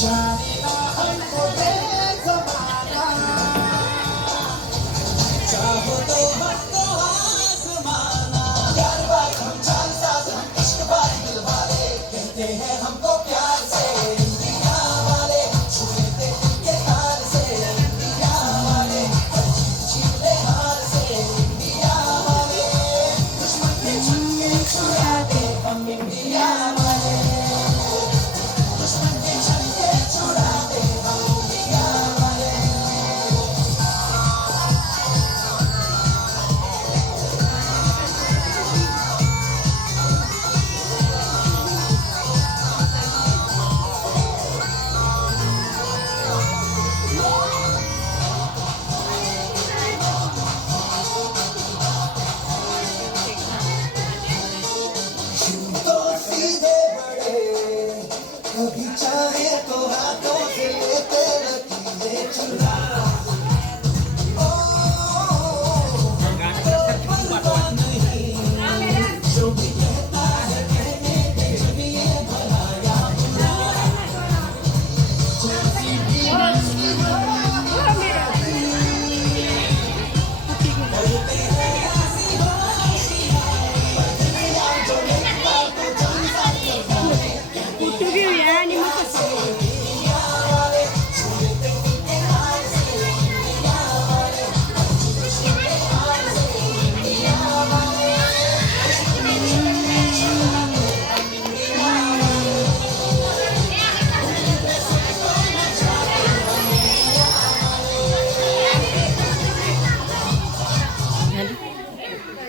जाने ना हमको दे ज़माना, चाहो तो हमको आज़माना। प्यार बात हम जानसाज, हम इश्क बात दिल वाले, कहते हैं हमको प्यार से इंडिया वाले, छू लेते दिल के तार से इंडिया वाले, हर चीज़ छीन ले हार से इंडिया वाले, दुश्मन के छक्के छुड़ाते हम इंडिया वाले, दुश्मन के छक्के छुड़ाते हम इंडिया वाले। तो सीधे बड़े, कभी चाहे तो हाथों से लेते लकीरें चुरा। ओ, तो परवाह नहीं, जो भी कहता है कहने दे, जब ये भला या बुरा। जैसी भी मस्ती करते हैं ऐसी होशियारी, जो लिखता तो जानता करता है। Interview yan, hindi mo